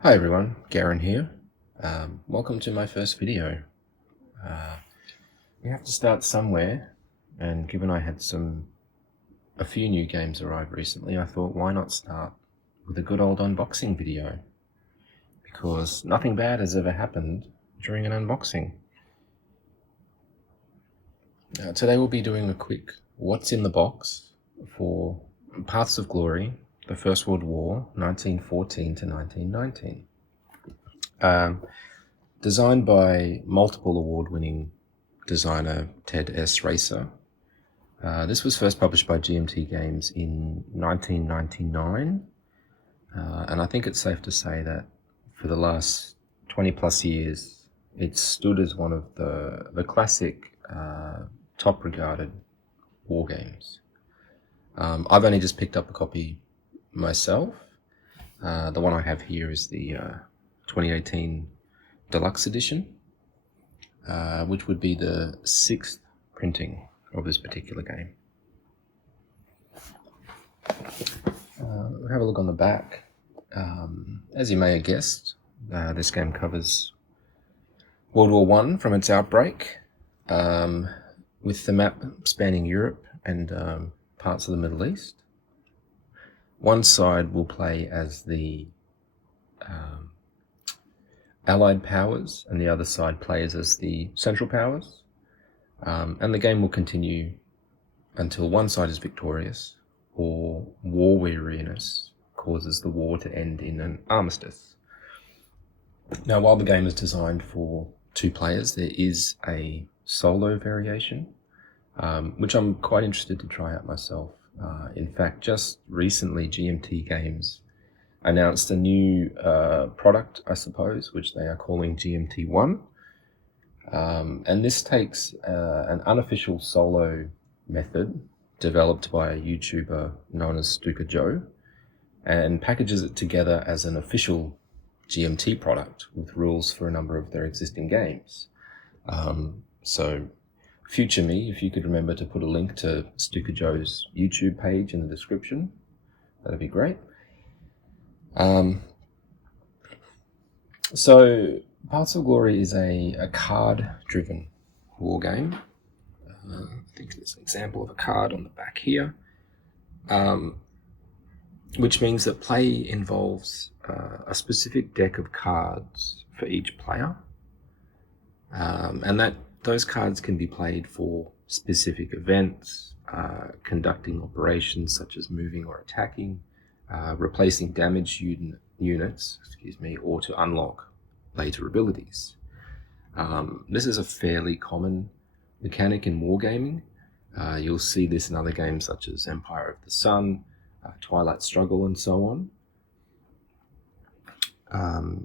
Hi everyone, Garen here. Welcome to my first video. We have to start somewhere, and given I had a few new games arrive recently, I thought why not start with a good old unboxing video, because nothing bad has ever happened during an unboxing. Today we'll be doing a quick what's in the box for Paths of Glory, the First World War, 1914 to 1919. Designed by multiple award-winning designer Ted S. Racer. This was first published by GMT Games in 1999, and I think it's safe to say that for the last 20 plus years, it's stood as one of the classic, top regarded war games. I've only just picked up a copy myself. The one I have here is the 2018 Deluxe Edition, which would be the 6th printing of this particular game. We'll have a look on the back. As you may have guessed, this game covers World War I from its outbreak, with the map spanning Europe and parts of the Middle East. One side will play as the Allied powers, and the other side plays as the Central powers. And the game will continue until one side is victorious, or war weariness causes the war to end in an armistice. Now, while the game is designed for 2 players, there is a solo variation, which I'm quite interested to try out myself. In fact, just recently, GMT Games announced a new product, I suppose, which they are calling GMT 1. And this takes an unofficial solo method developed by a YouTuber known as Stuka Joe and packages it together as an official GMT product with rules for a number of their existing games. So future me, if you could remember to put a link to Stuka Joe's YouTube page in the description, that'd be great. So Paths of Glory is a card-driven war game. I think there's an example of a card on the back here, which means that play involves a specific deck of cards for each player, and that those cards can be played for specific events, conducting operations such as moving or attacking, replacing damaged units, or to unlock later abilities. This is a fairly common mechanic in wargaming. You'll see this in other games such as Empire of the Sun, Twilight Struggle, and so on.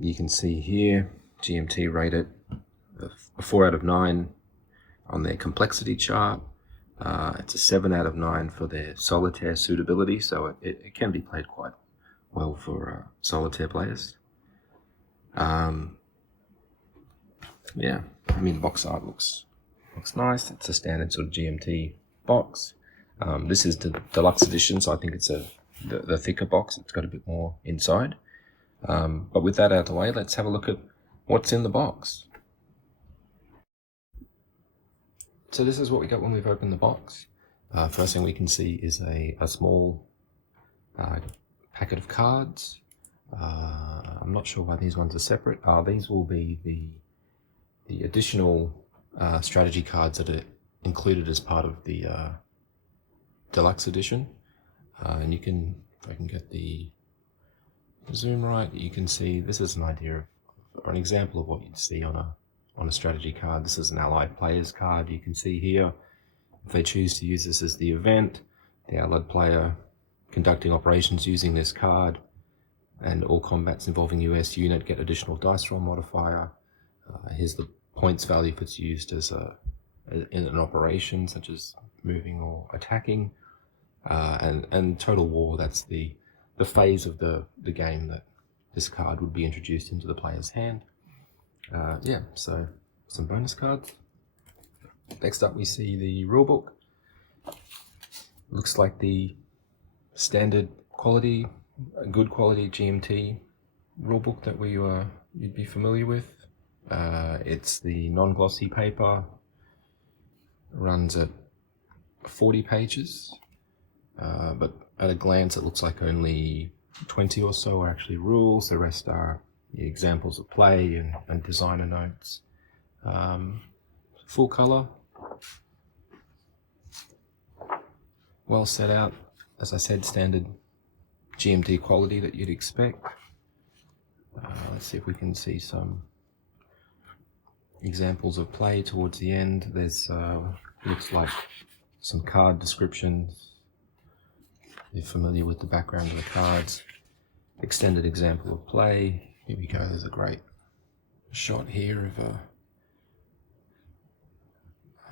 You can see here GMT rate it a 4 out of 9 on their complexity chart. It's a 7 out of 9 for their solitaire suitability, so it can be played quite well for solitaire players. Yeah, I mean, the box art looks nice. It's a standard sort of GMT box. This is the deluxe edition, so I think it's the thicker box. It's got a bit more inside. But with that out of the way, let's have a look at what's in the box. So this is what we got when we've opened the box. First thing we can see is a small packet of cards. I'm not sure why these ones are separate. These will be the additional strategy cards that are included as part of the deluxe edition. And you can, if I can get the zoom right, you can see this is an idea of, or an example of what you'd see on a strategy card. This is an allied player's card. You can see here, if they choose to use this as the event, the allied player conducting operations using this card, and all combats involving US unit get additional dice roll modifier. Here's the points value if it's used as in an operation such as moving or attacking, and total war, that's the phase of the game that this card would be introduced into the player's hand. Yeah, so some bonus cards. Next up we see the rulebook. Looks like the standard quality, good quality GMT rulebook that you'd be familiar with. It's the non-glossy paper, runs at 40 pages, but at a glance it looks like only 20 or so are actually rules. The rest are the examples of play and designer notes. Full color, well set out, as I said, standard GMT quality that you'd expect. Let's see if we can see some examples of play towards the end. There's looks like some card descriptions. You're familiar with the background of the cards. Extended example of play. Here we go. There's a great shot here of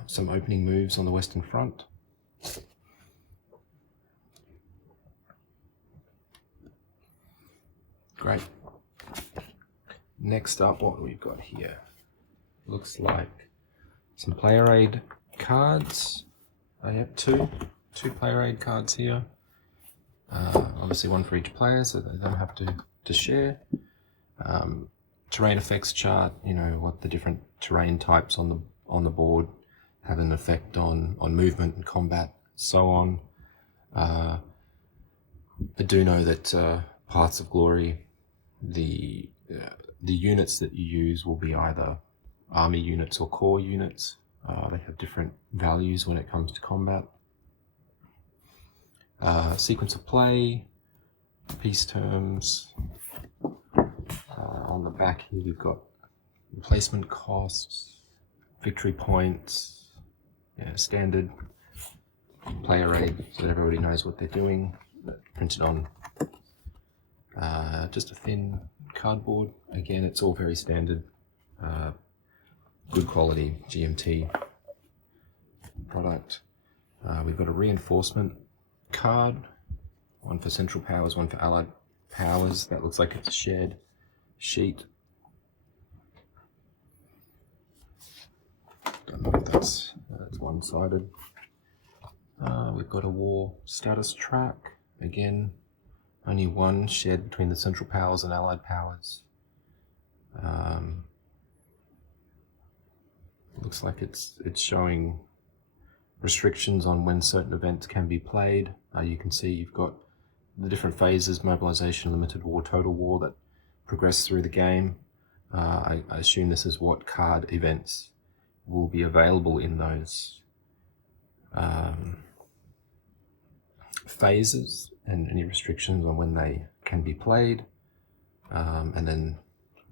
some opening moves on the Western Front. Great. Next up, what we've got here looks like some player aid cards. I have two player aid cards here. Obviously one for each player, so they don't have to share. Terrain effects chart. You know what the different terrain types on the board have an effect on movement and combat, so on. I do know that Paths of Glory, the units that you use will be either army units or core units. They have different values when it comes to combat. Sequence of play, peace terms. On the back here we've got replacement costs, victory points, standard player aid so that everybody knows what they're doing. Printed on just a thin cardboard. Again, it's all very standard, good quality GMT product. We've got a reinforcement card, one for central powers, one for allied powers. That looks like it's a shared sheet. Don't know if that's one-sided. We've got a war status track. Again, only one shared between the central powers and allied powers. Looks like it's showing restrictions on when certain events can be played. You can see you've got the different phases: mobilization, limited war, total war, that progress through the game. I assume this is what card events will be available in those phases, and any restrictions on when they can be played, and then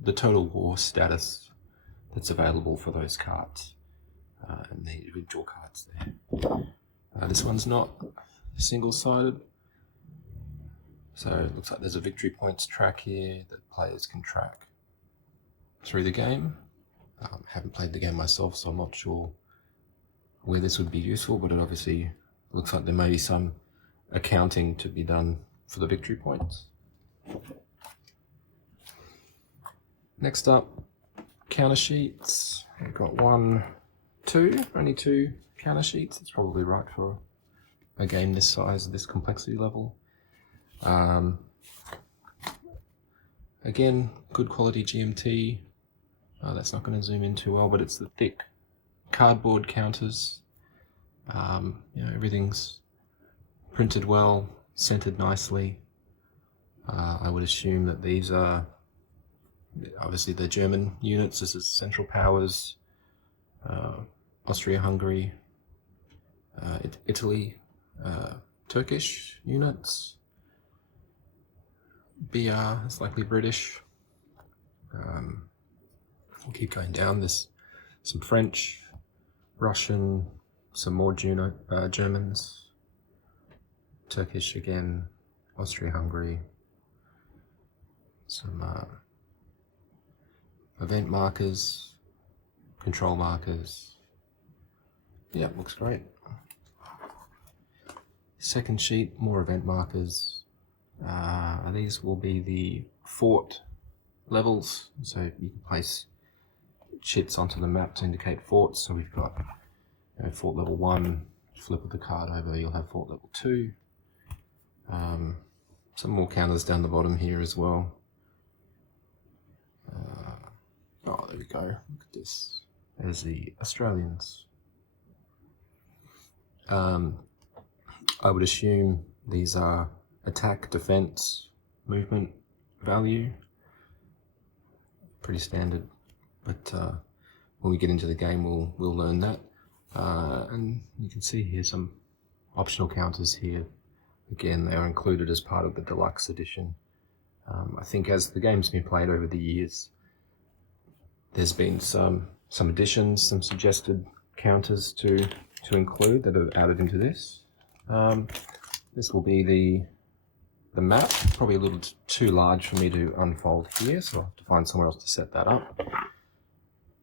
the total war status that's available for those cards, and the individual cards there. This one's not single-sided, so it looks like there's a victory points track here that players can track through the game. Haven't played the game myself, so I'm not sure where this would be useful, but it obviously looks like there may be some accounting to be done for the victory points. Next up, counter sheets. We've got only two counter sheets. It's probably right for a game this size, this complexity level. Again, good quality GMT. That's not going to zoom in too well, but it's the thick cardboard counters. Everything's printed well, centered nicely. I would assume that these are obviously the German units. This is Central Powers, Austria-Hungary, Italy, Turkish units. BR is likely British. We'll keep going down. There's some French, Russian, some more Germans, Turkish again, Austria-Hungary, some event markers, control markers. Yeah, looks great. Second sheet, more event markers. These will be the fort levels, so you can place chits onto the map to indicate forts. So we've got fort level 1, flip of the card over, you'll have fort level 2. Some more counters down the bottom here as well. Oh, there we go. Look at this. There's the Australians. I would assume these are attack, defense, movement, value. Pretty standard, but when we get into the game, we'll learn that. And you can see here some optional counters here. Again, they are included as part of the deluxe edition. I think as the game's been played over the years, there's been some additions, some suggested counters to include that are added into this. This will be the map, probably a little too large for me to unfold here, so I'll have to find somewhere else to set that up.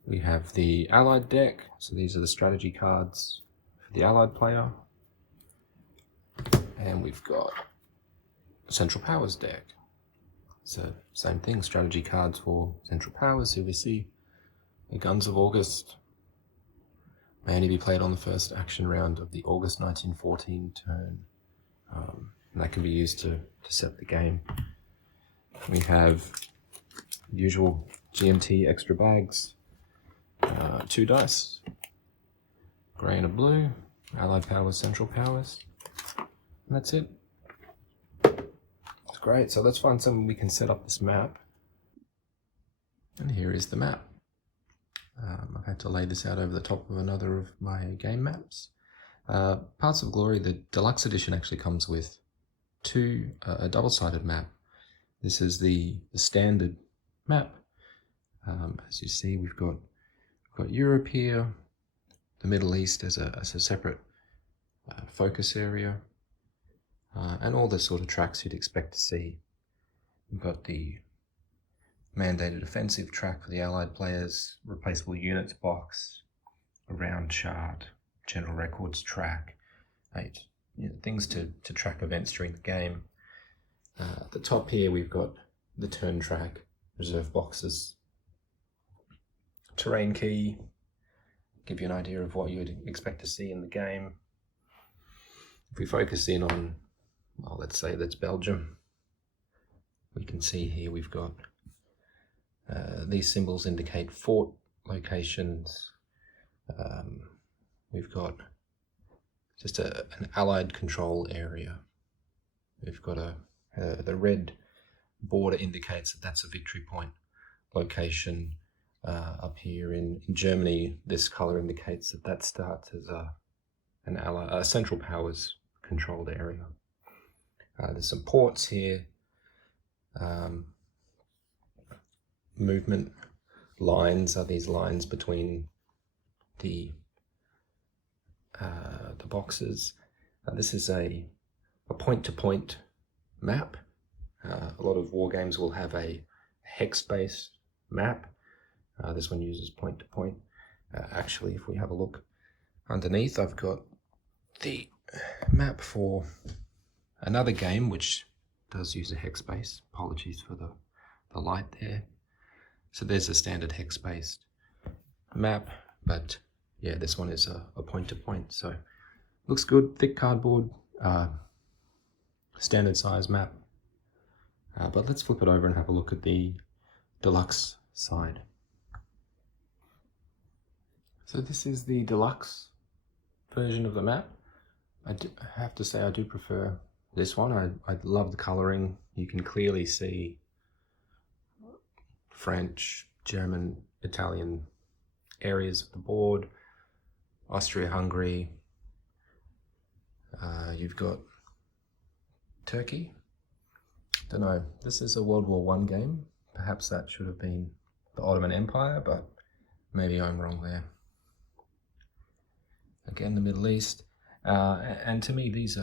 We have the Allied deck, so these are the strategy cards for the Allied player. And we've got Central Powers deck. So same thing, strategy cards for Central Powers. Here we see the Guns of August. May only be played on the first action round of the August 1914 turn. And that can be used to set the game. We have usual GMT extra bags, 2 dice, grey and a blue, Allied Powers, Central Powers, and that's it. It's great. So let's find something we can set up this map. And here is the map. I've had to lay this out over the top of another of my game maps. Parts of Glory, the deluxe edition actually comes with a double-sided map. This is the standard map. As you see, we've got Europe here, the Middle East as a separate focus area, and all the sort of tracks you'd expect to see. We've got the mandated offensive track for the Allied players, replaceable units box, a round chart, general records track, things to track events during the game. At the top here we've got the turn track, reserve boxes, terrain key, give you an idea of what you'd expect to see in the game. If we focus in on, well, let's say that's Belgium, we can see here we've got these symbols indicate fort locations. We've got just an Allied control area. We've got the red border indicates that that's a victory point location. Up here in Germany, this color indicates that starts as a Central Powers controlled area. There's some ports here. Movement lines are these lines between the boxes. This is a point-to-point map. A lot of war games will have a hex-based map. This one uses point-to-point. Actually, if we have a look underneath, I've got the map for another game which does use a hex base. Apologies for the light there. So there's a standard hex-based map, but yeah, this one is a point-to-point. So looks good, thick cardboard, standard size map. But let's flip it over and have a look at the deluxe side. So this is the deluxe version of the map. I have to say I do prefer this one. I love the coloring. You can clearly see French, German, Italian areas of the board, Austria-Hungary. You've got Turkey. Don't know, this is a World War I game. Perhaps that should have been the Ottoman Empire, but maybe I'm wrong there. Again, the Middle East. And to me, these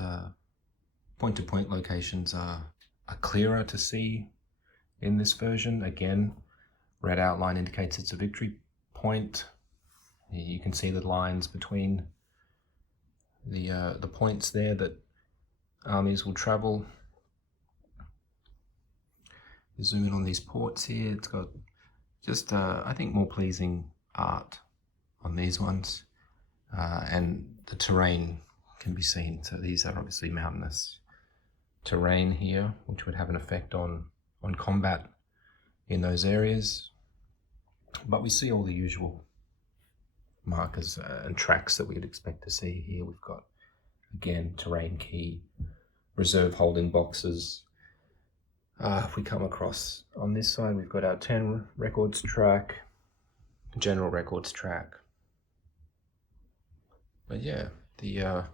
point-to-point locations are clearer to see in this version. Again, red outline indicates it's a victory point. You can see the lines between the points there that armies will travel. You zoom in on these ports here. It's got just, I think, more pleasing art on these ones. And the terrain can be seen. So these are obviously mountainous terrain here, which would have an effect on combat in those areas. But we see all the usual markers and tracks that we'd expect to see here. We've got, again, terrain key, reserve holding boxes. If we come across on this side, we've got our 10 records track, general records track. But yeah, the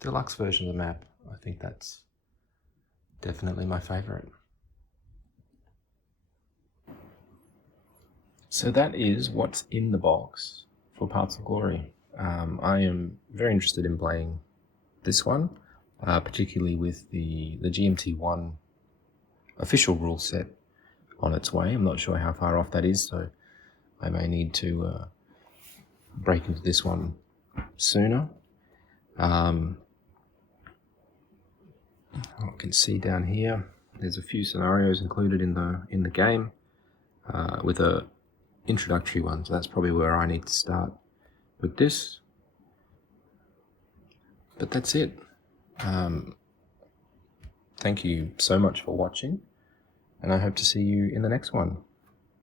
deluxe version of the map, I think that's definitely my favorite. So that is what's in the box for Parts of Glory. I am very interested in playing this one, particularly with the GMT1 official rule set on its way. I'm not sure how far off that is, so I may need to break into this one sooner. I can see down here there's a few scenarios included in the game with a introductory one, so that's probably where I need to start with this. But that's it. Thank you so much for watching, and I hope to see you in the next one.